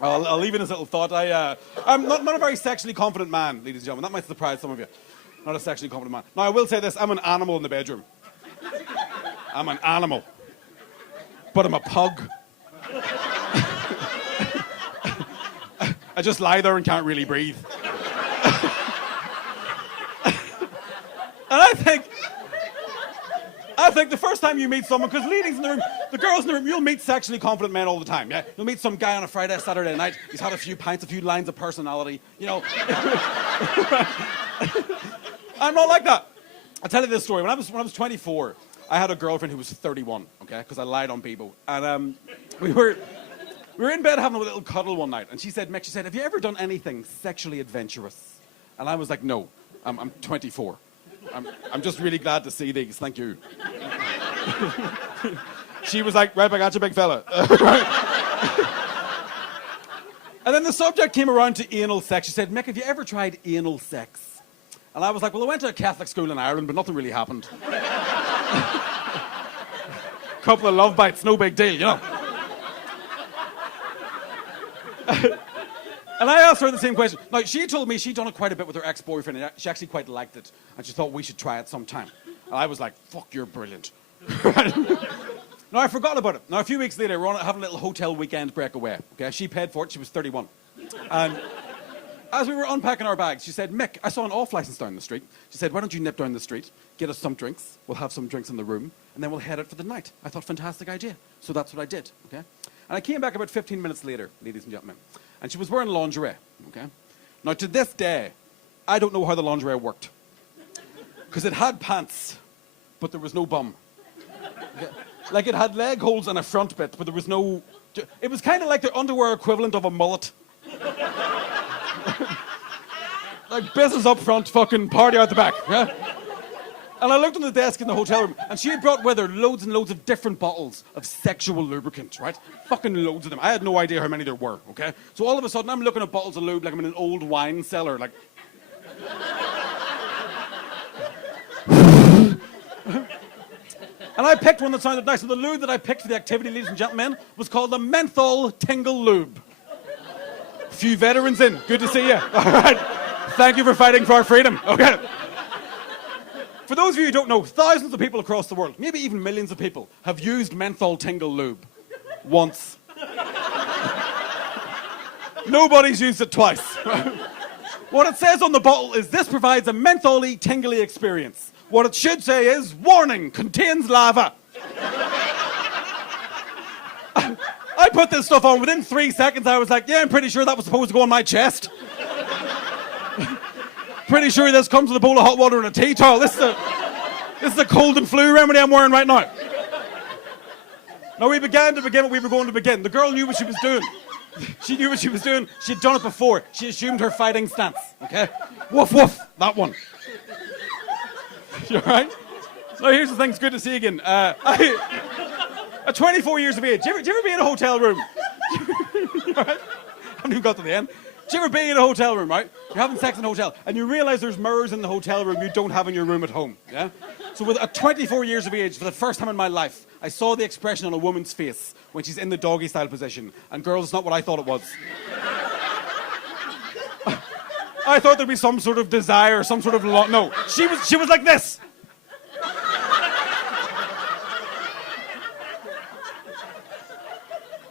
I'll leave in this little thought. I'm not a very sexually confident man, ladies and gentlemen. That might surprise some of you. Not a sexually confident man. Now, I will say this. I'm an animal in the bedroom. I'm an animal. But I'm a pug. I just lie there and can't really breathe. And I think the first time you meet someone, because ladies in the room, the girls in the room, you'll meet sexually confident men all the time, yeah? You'll meet some guy on a Friday, Saturday night, he's had a few pints, a few lines of personality, you know. I'm not like that. I'll tell you this story. When I was 24, I had a girlfriend who was 31, okay? Because I lied on people. And we were in bed having a little cuddle one night, and she said, Mick, have you ever done anything sexually adventurous? And I was like, no, I'm 24. I'm just really glad to see these, thank you. She was like, right back at you, big fella. And then the subject came around to anal sex. She said, Mick, have you ever tried anal sex? And I was like, well, I went to a Catholic school in Ireland, but nothing really happened. Couple of love bites, no big deal, you know. And I asked her the same question. Now, she told me she'd done it quite a bit with her ex-boyfriend, and she actually quite liked it. And she thought we should try it sometime. And I was like, fuck, you're brilliant. Now, I forgot about it. Now, a few weeks later, we're having a little hotel weekend breakaway. Okay, she paid for it. She was 31. And as we were unpacking our bags, she said, Mick, I saw an off license down the street. She said, why don't you nip down the street, get us some drinks. We'll have some drinks in the room, and then we'll head out for the night. I thought, fantastic idea. So that's what I did, okay? And I came back about 15 minutes later, ladies and gentlemen. And she was wearing lingerie, okay? Now, to this day, I don't know how the lingerie worked. Because it had pants, but there was no bum. Okay? Like, it had leg holes and a front bit, but there was no... It was kind of like the underwear equivalent of a mullet. Like, business up front, fucking party out the back, yeah? And I looked on the desk in the hotel room, and she had brought with her loads and loads of different bottles of sexual lubricant, right? Fucking loads of them. I had no idea how many there were, okay? So all of a sudden, I'm looking at bottles of lube like I'm in an old wine cellar, like... And I picked one that sounded nice. And the lube that I picked for the activity, ladies and gentlemen, was called the Menthol Tingle Lube. Few veterans in. Good to see you. All right. Thank you for fighting for our freedom. Okay. For those of you who don't know, thousands of people across the world, maybe even millions of people, have used Menthol Tingle Lube once. Nobody's used it twice. What it says on the bottle is, this provides a mentholy, tingly experience. What it should say is, warning, contains lava. I put this stuff on. Within 3 seconds, I was like, yeah, I'm pretty sure that was supposed to go on my chest. Pretty sure this comes with a bowl of hot water and a tea towel. This is a cold and flu remedy I'm wearing right now. Now, we began what we were going to begin. The girl knew what she was doing. She knew what she was doing. She'd done it before. She assumed her fighting stance, okay? Woof, woof, that one. You all right? So here's the thing. It's good to see you again. At 24 years of age, do you ever be in a hotel room? Right? I haven't even got to the end. Do you ever be in a hotel room, right? You're having sex in a hotel, and you realize there's mirrors in the hotel room you don't have in your room at home, yeah? So at 24 years of age, for the first time in my life, I saw the expression on a woman's face when she's in the doggy style position. And girls, it's not what I thought it was. I thought there'd be some sort of desire, some sort of... No, she was like this.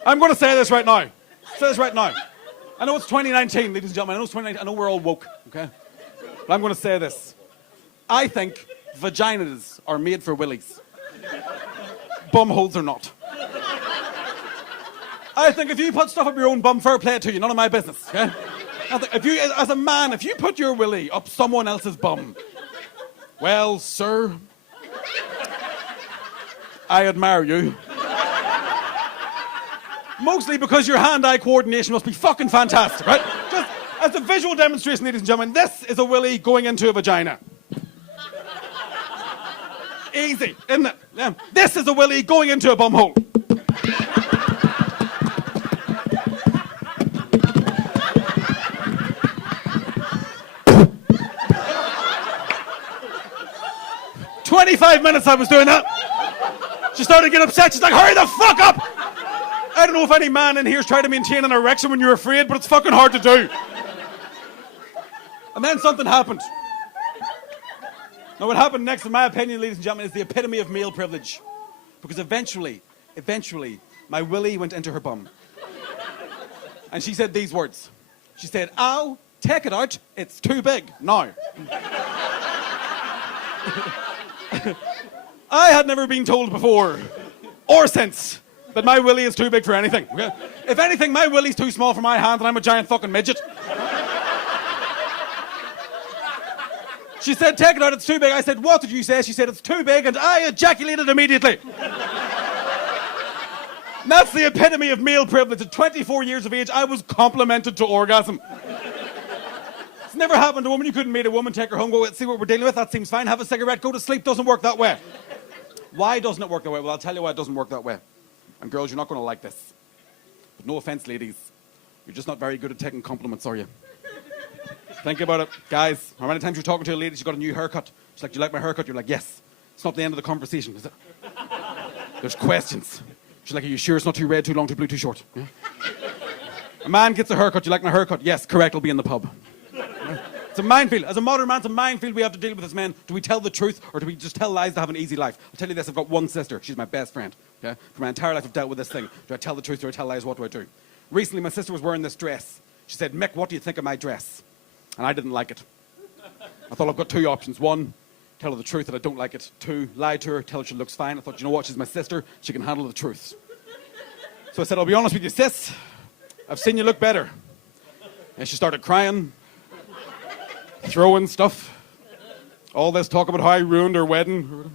I'm going to say this right now. Say this right now. I know it's 2019, ladies and gentlemen. I know it's 2019. I know we're all woke, okay? But I'm going to say this. I think vaginas are made for willies. Bumholes are not. I think if you put stuff up your own bum, fair play to you. None of my business, okay? If you, as a man, if you put your willy up someone else's bum, well, sir, I admire you. Mostly because your hand-eye coordination must be fucking fantastic, right? Just as a visual demonstration, ladies and gentlemen, this is a willy going into a vagina. Easy, isn't it? Yeah. This is a willy going into a bumhole. 25 minutes I was doing that. She started to get upset. She's like, hurry the fuck up! I don't know if any man in here's tried to maintain an erection when you're afraid, but it's fucking hard to do. And then something happened. Now what happened next, in my opinion, ladies and gentlemen, is the epitome of male privilege. Because eventually, my willy went into her bum. And she said these words. She said, "Ow, take it out, it's too big now." I had never been told before, or since, that my willy is too big for anything. Okay? If anything, my willy's too small for my hand and I'm a giant fucking midget. She said, "Take it out, it's too big." I said, "What did you say?" She said, "It's too big," and I ejaculated immediately. And that's the epitome of male privilege. At 24 years of age, I was complimented to orgasm. It's never happened to a woman. You couldn't meet a woman, take her home, go, "See what we're dealing with, that seems fine, have a cigarette, go to sleep." Doesn't work that way. Why doesn't it work that way? Well, I'll tell you why it doesn't work that way. And girls, you're not going to like this. But no offense, ladies. You're just not very good at taking compliments, are you? Think about it. Guys, how many times you're talking to a lady, she's got a new haircut. She's like, "Do you like my haircut?" You're like, "Yes." It's not the end of the conversation, is it? There's questions. She's like, "Are you sure it's not too red, too long, too blue, too short?" Yeah? A man gets a haircut. "Do you like my haircut?" "Yes." "Correct, I'll be in the pub." Yeah? It's a minefield. As a modern man, it's a minefield we have to deal with as men. Do we tell the truth or do we just tell lies to have an easy life? I'll tell you this, I've got one sister. She's my best friend. Okay? For my entire life I've dealt with this thing. Do I tell the truth or do I tell lies? What do I do? Recently my sister was wearing this dress. She said, "Mick, what do you think of my dress?" And I didn't like it. I thought, I've got two options. One, tell her the truth that I don't like it. Two, lie to her, tell her she looks fine. I thought, you know what, she's my sister, she can handle the truth. So I said, "I'll be honest with you, sis, I've seen you look better." And she started crying, throwing stuff. All this talk about how I ruined her wedding.